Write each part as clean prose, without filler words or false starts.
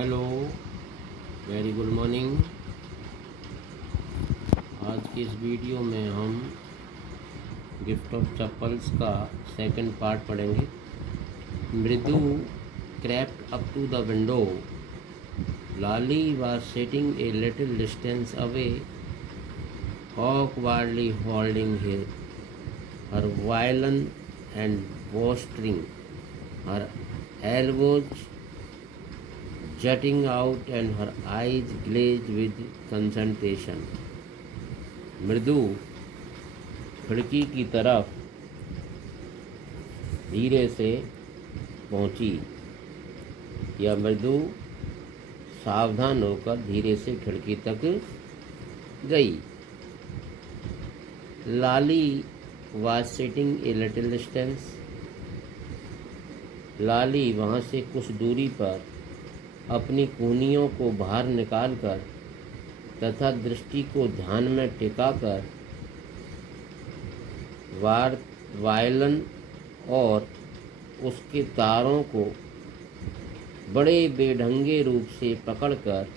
Hello, very good morning. आज की इस वीडियो में हम गिफ्ट ऑफ चप्पल्स का सेकंड पार्ट पढ़ेंगे। मृदु crept up to the window. Lali was sitting a little distance away, awkwardly holding her violin and bowstring, her elbows jutting out and her eyes glazed with concentration. मृदु खिड़की की तरफ धीरे से पहुंची। या मृदु सावधान होकर धीरे से खिड़की तक गई। लाली was sitting a little distance. लाली वहाँ से कुछ दूरी पर अपनी कूहनियों को बाहर निकालकर तथा दृष्टि को ध्यान में टिकाकर वायलन और उसके तारों को बड़े बेढंगे रूप से पकड़कर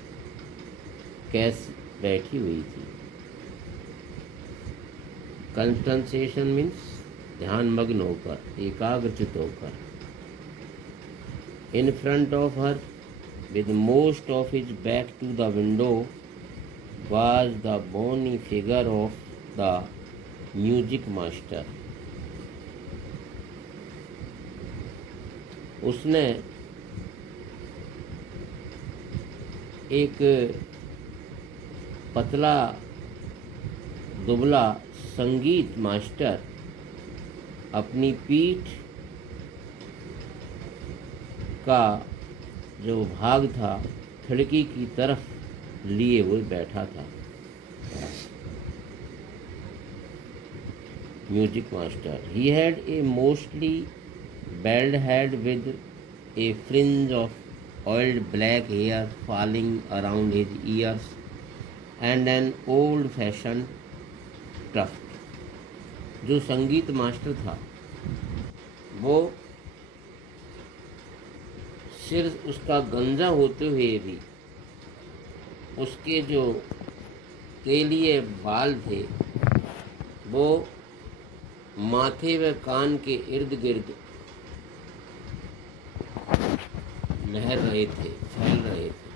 कैसे बैठी हुई थी। कंसंट्रेशन मीन्स ध्यान मग्न होकर, एकाग्रचित होकर। In front of her with most of his back to the window was the bony figure of the music master. उसने एक पतला दुबला संगीत मास्टर अपनी पीठ का जो भाग था खिड़की की तरफ लिए हुए बैठा था। Music master. He had a mostly bald head with a fringe of oiled black hair falling around his ears and an old-fashioned tuft. जो संगीत मास्टर था वो सिर उसका गंजा होते हुए भी उसके जो तेलिए बाल थे वो माथे व कान के इर्द गिर्द लहर रहे थे, फैल रहे थे।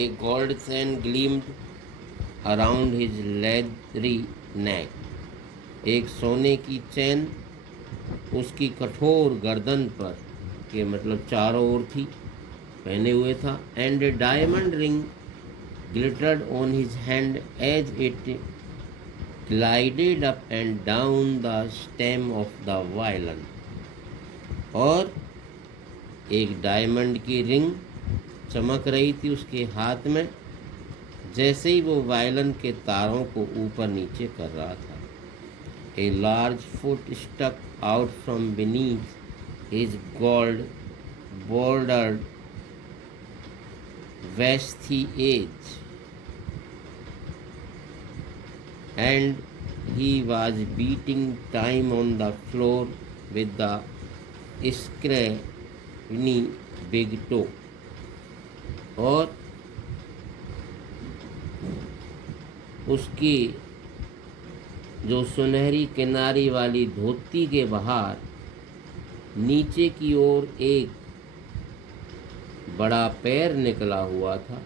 ए gold chain gleamed around his leathery नेक। एक सोने की चैन उसकी कठोर गर्दन पर के मतलब चारों ओर थी, पहने हुए था। And a diamond ring glittered on his hand as it glided up and down the stem of the violin. और एक डायमंड की रिंग चमक रही थी उसके हाथ में जैसे ही वो वायलन के तारों को ऊपर नीचे कर रहा था। A large foot stuck out from beneath his gold bordered vestige, and he was beating time on the floor with the scrawny big toe. और उसकी जो सुनहरी किनारी वाली धोती के बाहर नीचे की ओर एक बड़ा पैर निकला हुआ था।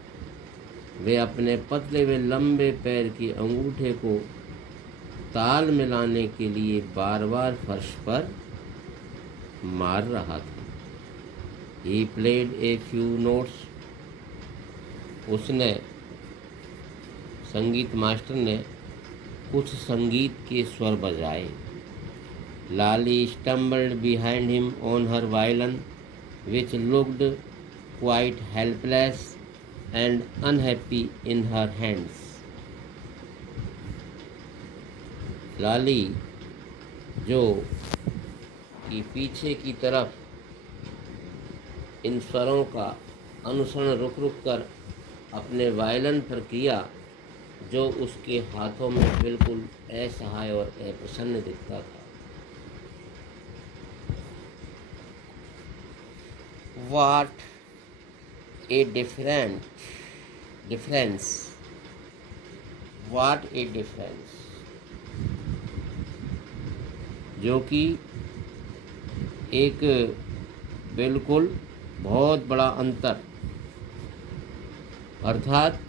वे अपने पतले व लंबे पैर के अंगूठे को ताल मिलाने के लिए बार बार फर्श पर मार रहा था। He played a few notes. उसने संगीत मास्टर ने कुछ संगीत के स्वर बजाए। Lali stumbled behind him on her violin, which looked quite helpless and unhappy in her hands. लाली जो कि पीछे की तरफ इन स्वरों का अनुसरण रुक रुक कर अपने वायलिन पर किया, जो उसके हाथों में बिल्कुल असहाय और अप्रसन्न दिखता था। What a difference, what a difference, जो कि एक बिल्कुल बहुत बड़ा अंतर, अर्थात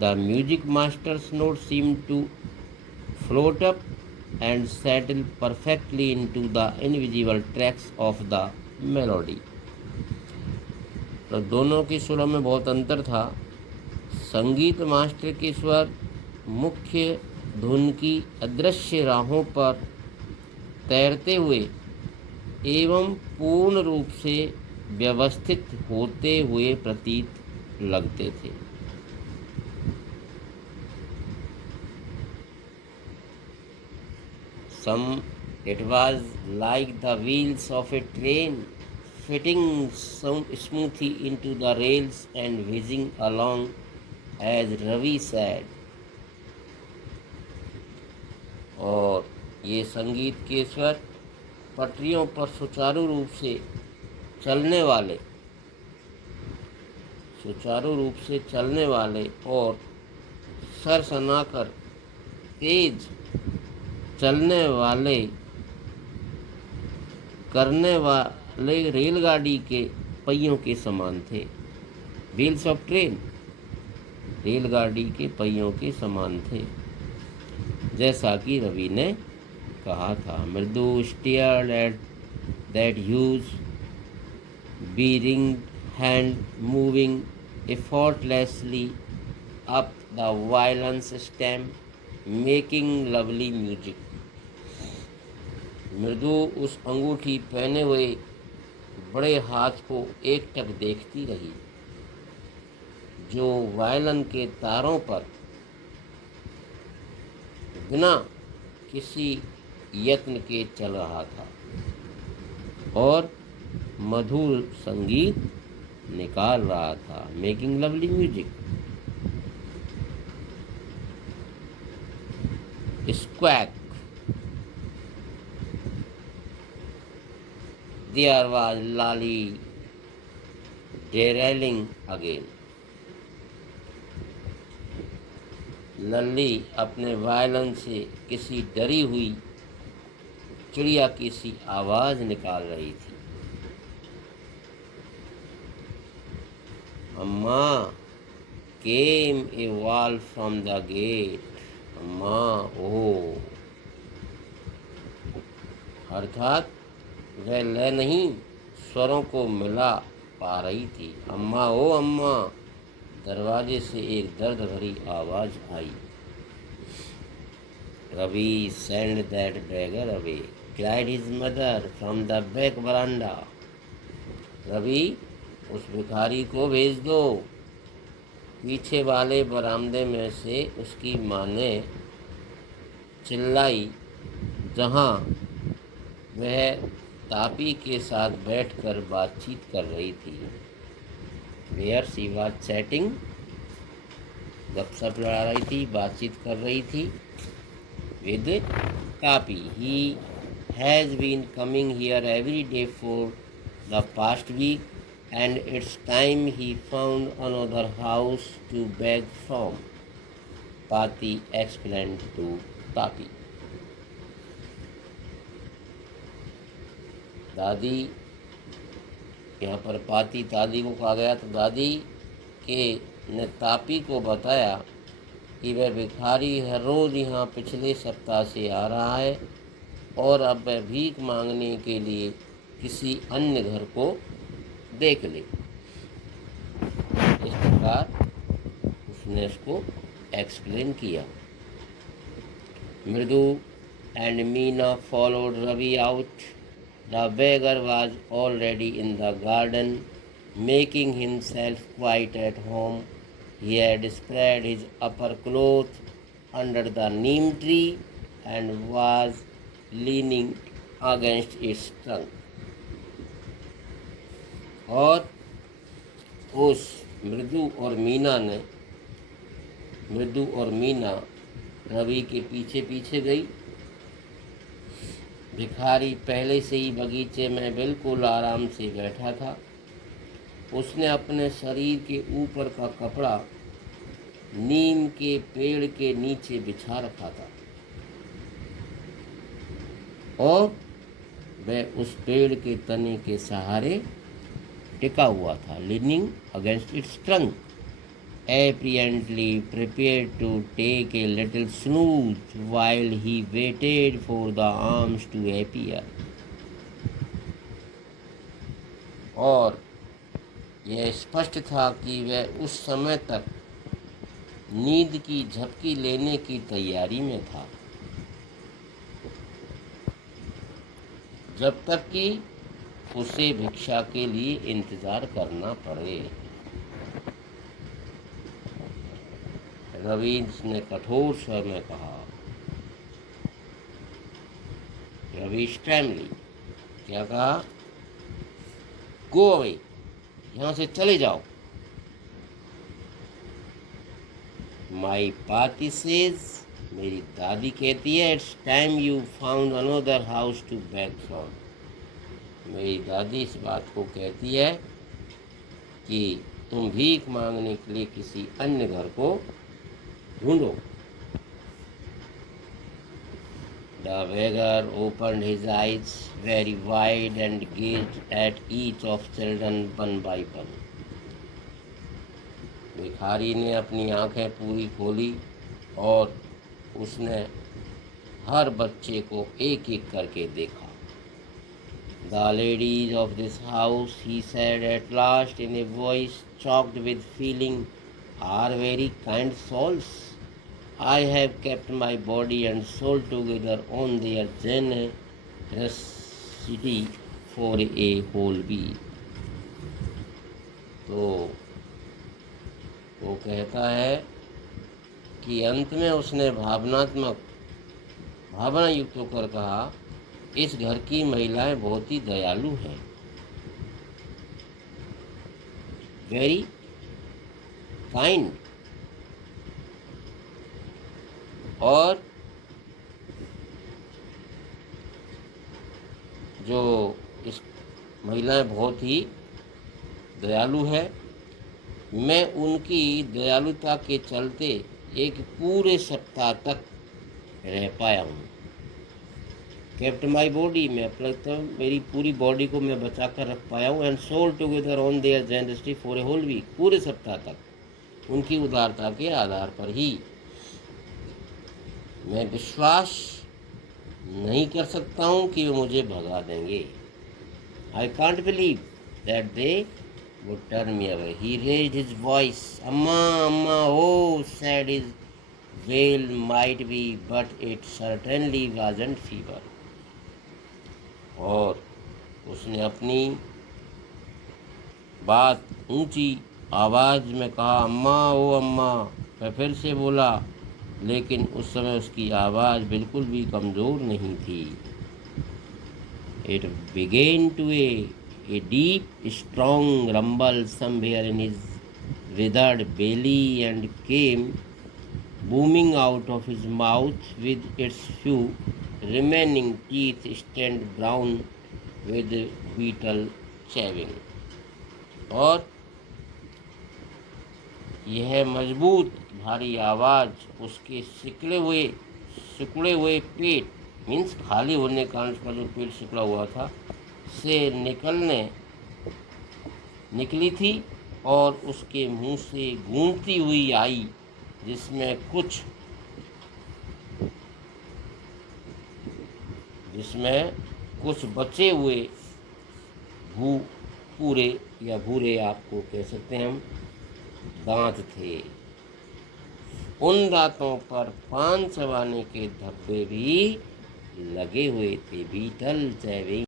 the music master's note seem to float up and settle perfectly into the invisible tracks of the melody। तो दोनों के सुरों में बहुत अंतर था। संगीत मास्टर के स्वर मुख्य धुन की अदृश्य राहों पर तैरते हुए एवं पूर्ण रूप से व्यवस्थित होते हुए प्रतीत लगते थे। It was like the wheels of a train fitting smoothly into the rails and whizzing along, as Ravi said। और ये संगीत के स्वर पटरियों पर सुचारू रूप से चलने वाले और सरसनाकर तेज करने वाले रेलगाड़ी के पहियों के समान थे। व्हील्स ऑफ ट्रेन रेलगाड़ी के पहियों के समान थे, जैसा कि रवि ने कहा था। मृदु steered at that huge bearing hand moving effortlessly up the violence stem, making lovely music। मृदु उस अंगूठी पहने हुए बड़े हाथ को एकटक देखती रही, जो वायलन के तारों पर बिना किसी यत्न के चल रहा था और मधुर संगीत निकाल रहा था। Making lovely music. Squawk, there was Lali derailing again। Lali अपने वायलन से किसी डरी हुई चिड़िया की सी आवाज निकाल रही थी। अम्मा came a wall from the gate। अम्मा ओ, अर्थात वह लय नहीं स्वरों को मिला पा रही थी। अम्मा ओ अम्मा, दरवाजे से एक दर्द भरी आवाज आई। Ravi sent that beggar away, cried his mother from the back veranda। Ravi, उस भिखारी को भेज दो, पीछे वाले बरामदे में से उसकी माँ ने चिल्लाई, जहाँ वह तापी के साथ बैठकर बातचीत कर रही थी। वेयर शी वाज चैटिंग, गपशप लड़ा रही थी, बातचीत कर रही थी with Tapi. He has been coming here every day for the past week and it's time he found another house to beg from, Pati explained to Tapi। दादी, यहाँ पर पाती दादी को कहा गया, तो दादी के ने तापी को बताया कि वह भिखारी हर रोज़ यहाँ पिछले सप्ताह से आ रहा है और अब वह भीख मांगने के लिए किसी अन्य घर को देख ले। इस प्रकार उसने इसको एक्सप्लेन किया। Mridu and Meena followed Ravi out. The beggar was already in the garden, making himself quite at home। He had spread his upper cloth under the neem tree and was leaning against its trunk। और उस मृदु और मीना रवि के पीछे पीछे गई। भिखारी पहले से ही बगीचे में बिल्कुल आराम से बैठा था उसने अपने शरीर के ऊपर का कपड़ा नीम के पेड़ के नीचे बिछा रखा था और वह उस पेड़ के तने के सहारे टिका हुआ था, leaning against it's trunk, apparently prepared to take a little snooze while he waited for the arms to appear. और यह स्पष्ट था कि वह उस समय तक नींद की झपकी लेने की तैयारी में था, जब तक कि उसे भिक्षा के लिए इंतजार करना पड़े। रवीश ने कठोर स्वर में कहा। रवीश फैमिली क्या कहा? गो अवे, यहाँ से चले जाओ। माई पाती सेज, मेरी दादी कहती है, it's time you found another house to back from. मेरी दादी इस बात को कहती है कि तुम भीख मांगने के लिए किसी अन्य घर को ढूंढो। The beggar opened his eyes very wide and gazed at each of children one by one. भिखारी ने अपनी आंखें पूरी खोली और उसने हर बच्चे को एक एक करके देखा। The ladies of this house, he said at last in a voice choked with feeling, are very kind souls. I have kept my body and soul together on their generosity for a whole week. तो वो कहता है कि अंत में उसने भावना युक्त होकर कहा, इस घर की महिलाएं बहुत ही दयालु हैं, वेरी काइंड, और जो इस महिलाएं बहुत ही दयालु है, मैं उनकी दयालुता के चलते एक पूरे सप्ताह तक रह पाया हूँ। केप्ट माई बॉडी, मैं मेरी पूरी बॉडी को मैं बचा कर रख पाया हूँ। And soul together on their generosity for a whole week, पूरे सप्ताह तक उनकी उदारता के आधार पर ही। मैं विश्वास नहीं कर सकता हूँ कि वो मुझे भगा देंगे। I can't believe that they would turn me away. He raised his voice, अम्मा अम्मा, ओ sad his well might be but it certainly wasn't fever. और उसने अपनी बात ऊंची आवाज़ में कहा, अम्मा ओ अम्मा। मैं फिर से बोला, लेकिन उस समय उसकी आवाज़ बिल्कुल भी कमज़ोर नहीं थी। It began to a deep, strong rumble somewhere in his withered belly and came booming out of his mouth with its few remaining teeth stained brown with beetle chewing. और यह मजबूत भारी आवाज़ उसके सिकुड़े हुए पेट, मीन्स खाली होने के कारण उसका जो पेट सिकुड़ा हुआ था, से निकली थी और उसके मुंह से गूंजती हुई आई, जिसमें कुछ बचे हुए पूरे या भूरे, आपको कह सकते हैं हम, दांत थे। उन दांतों पर पान चबाने के धब्बे भी लगे हुए थे, बीटल चैविंग।